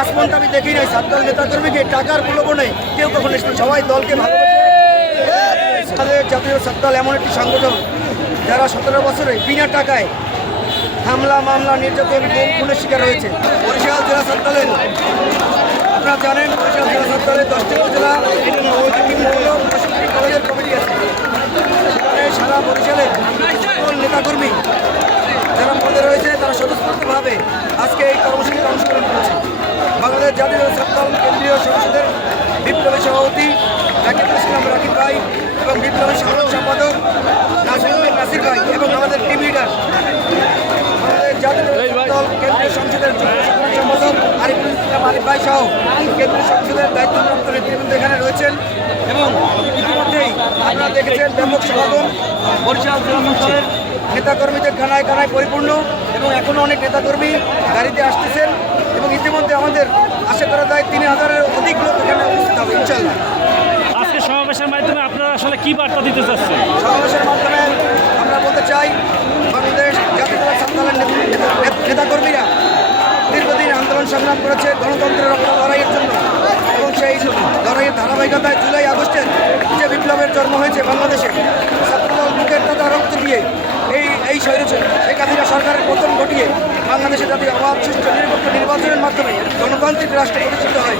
আজ পর্যন্ত আমি দেখি নাই সাতদল নেতাকর্মীকে টাকার প্রলোভনে কেউ কখনো এসেছে। সবাই দলকে ভালোবাসে। আমাদের জাতীয় সাতদল এমন একটি সংগঠন যারা 17 বছরে বিনা টাকায় হামলা মামলা নির্যাতন গুম খুনের শিকার হয়েছে। বরিশাল জেলা সাতদলের আপনারা জানেন বরিশাল জেলা সাতদলের 10টি উপজেলা কলেজের কমিটি আছে। সেখানে সারা বরিশালের সকল নেতাকর্মী যারা পদে রয়েছে তারা স্বতঃস্ফূর্তভাবে আজকে এই কর্মসূচিতে অংশগ্রহণ করেছে। বাংলাদেশ জাতীয় সাতদল কেন্দ্রীয় সংসদের বিপ্লবী সভাপতি রাকিব ভাই এবং বিপ্লবী সাধারণ সম্পাদক নাসির ভাই এবং আমাদের টিম লিডার আমাদের জাতীয় দল কেন্দ্রীয় সংসদের সাধারণ সম্পাদক আরিফুল ইসলাম আরিফ ভাই সহ কেন্দ্রীয় সংসদের দায়িত্বপ্রাপ্ত নেতৃবৃন্দ এখানে রয়েছেন। এবং ইতিমধ্যেই আপনারা দেখেছেন ব্যাপক সমাগম বরিশাল জেলা সংসদের নেতাকর্মীদের খানায় খানায় পরিপূর্ণ এবং এখনও অনেক নেতাকর্মী গাড়িতে আসতেছেন এবং ইতিমধ্যে আমাদের আশা করা যায় 3000-এর অধিক লোক এখানে উপস্থিত হবে ইনশাল্লাহ। আজকে সমাবেশের মাধ্যমে আপনারা আসলে কি বার্তা দিতে চাচ্ছেন? সমাবেশের মাধ্যমে আমরা বলতে চাই বাংলাদেশ জাতীয় সাতদলের নেতাকর্মীরা দীর্ঘদিন আন্দোলন সংগ্রাম করেছে গণতন্ত্রের রক্ষা লড়াইয়ের জন্য এবং সেই লড়াইয়ের ধারাবাহিকতায় জুলাই আগস্টের যে বিপ্লবের জন্ম হয়েছে বাংলাদেশে ছাত্রদল বুকের তাজা রক্ত দিয়ে এই শেখ হাসিনা সরকারের পতন ঘটিয়ে বাংলাদেশে যাতে অবাধ সুষ্ঠু নিরপেক্ষ নির্বাচনের মাধ্যমে গণতান্ত্রিক রাষ্ট্র প্রতিষ্ঠিত হয়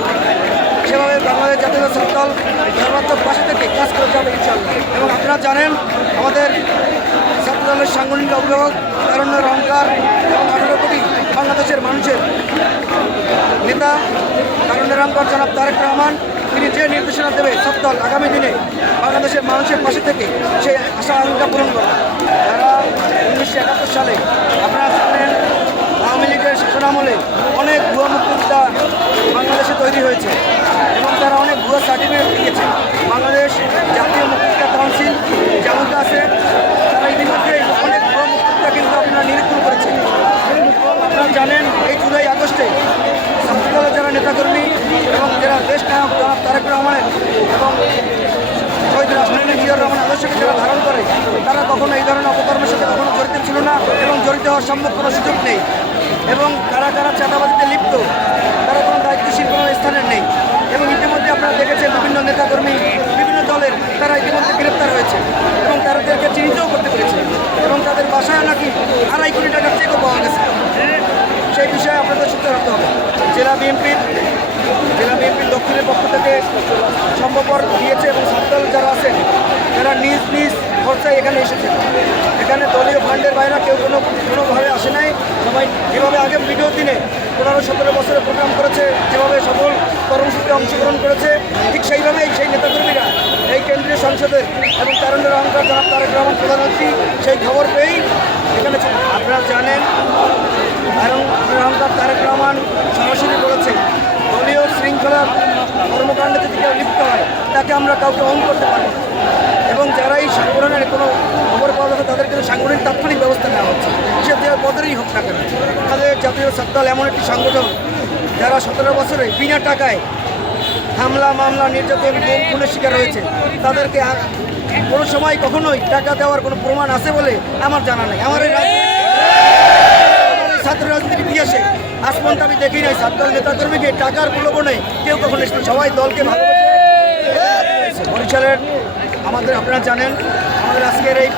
সেভাবে বাংলাদেশ জাতীয় সাতদল সর্বাত্মক পাশে থেকে কাজ করে যাবে ইনশাআল্লাহ। এবং আপনারা জানেন আমাদের ছাত্রদলের সাংগঠনিক অভিভাবক তারুণ্যের অহংকার এবং 18 কোটি বাংলাদেশের মানুষের নেতা তারুণ্যের অহংকার জনাব তারেক রহমান তিনি যে নির্দেশনা দেবে সাতদল আগামী দিনে বাংলাদেশের মানুষের পাশে থেকে সেই আশা আকাঙ্ক্ষা পূরণ করবে। তারা 1971 সালে আপনারা জানেন আওয়ামী লীগের শাসনামলে অনেক ভুয়া মুক্তিযোদ্ধা বাংলাদেশে তৈরি হয়েছে এবং তারা অনেক ভুয়া সার্টিফিকেট দিয়েছে। বাংলাদেশ জাতীয় মুক্তিযোদ্ধা কাউন্সিল যেমনটা আছে তারা ইতিমধ্যেই অনেক ভুয়া মুক্তিযোদ্ধা কিন্তু আপনারা নিরীক্ষণ করেছে। আপনারা জানেন এই জুলাই আগস্টে ছাত্রদলের যারা নেতাকর্মী এবং যারা দেশ নায়ক জনাব তারেক রহমানের এবং শহীদ রাষ্ট্রপতি জিয়াউর রহমান আদর্শকে যারা ধারণ করে তারা কখনো এই ধরনের অপকর্মের সাথে কখনো জড়িত ছিল না এবং জড়িত হওয়ার সম্ভব কোনো সুযোগ নেই। এবং কারা কারা চাঁদাবাজিতে লিপ্ত তারা কোনো দায়িত্বশীল কোনো স্থানের নেই। এবং ইতিমধ্যে আপনারা দেখেছেন বিভিন্ন নেতাকর্মী বিভিন্ন দলের তারা ইতিমধ্যে গ্রেপ্তার হয়েছে এবং তাদেরকে চিহ্নিতও করতে পেরেছে এবং তাদের বাসায় নাকি 2.5 কোটি টাকার চেকও পাওয়া গেছে। সেই বিষয়ে আপনাদের সূত্র রাখতে হবে। জেলা বিএনপির দক্ষিণের পক্ষ থেকে সম্ভবপর দিয়েছে এবং সাতদল যারা আছেন তারা নিজ নিজ খরচায় এখানে এসেছেন। এখানে দলীয় ফান্ডের বাইরে কেউ কোনোভাবে আসে নাই। সবাই যেভাবে আগে বিগত দিনে 15-17 বছরে প্রোগ্রাম করেছে যেভাবে সকল কর্মসূচিতে অংশগ্রহণ করেছে ঠিক সেইভাবেই সেই নেতাকর্মীরা এই কেন্দ্রীয় সংসদের এবং তারুণ্যের অহংকার জনাব তারেক রহমান প্রধানমন্ত্রী সেই খবর পেয়েই এখানে আপনারা জানেন অহংকার তারেক রহমান সরাসরি বলেছে দলীয় শৃঙ্খলার কর্মকাণ্ডে যদি কেউ লিপ্ত হয় তাকে আমরা কাউকে অন করতে পারব না এবং যারা এই সংগঠনের কোনো খবর পাওয়া যাবে তাদের কিন্তু সাংগঠনিক তাৎক্ষণিক ব্যবস্থা নেওয়া হচ্ছে সে যে পদেরই হোক না কেন। আমাদের জাতীয় সাতদল এমন একটি সংগঠন যারা 17 বছরে বিনা টাকায় হামলা মামলা নির্যাতন গুম খুনের শিকার হয়েছে তাদেরকে কোনো সময় কখনোই টাকা দেওয়ার কোনো প্রমাণ আছে বলে আমার জানা নেই। আমার এই ছাত্র রাজনীতির ইতিহাসে আজ পর্যন্ত আমি দেখি নাই সাতদল নেতাকর্মীকে টাকার প্রলোভনে কেউ কখনো এসেছে। সবাই দলকে ভালোবাসে। বরিশালের আমাদের আপনারা জানেন আমাদের আজকের এই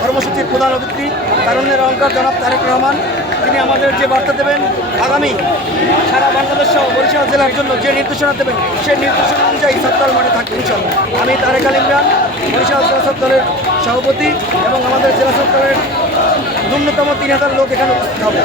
কর্মসূচির প্রধান অতিথি তারুণ্যের অহংকার জনাব তারেক রহমান তিনি আমাদের যে বার্তা দেবেন আগামী সারা বাংলাদেশ সহ বরিশাল জেলার জন্য যে নির্দেশনা দেবেন সেই নির্দেশনা অনুযায়ী সাতদল মাঠে থাকবে ইনশাআল্লাহ। আমি তারেক আল ইমরান বরিশাল জেলা সাতদলের সভাপতি এবং আমাদের জেলা সাতদলের ন্যূনতম 3000 লোক এখানে উপস্থিত হবে।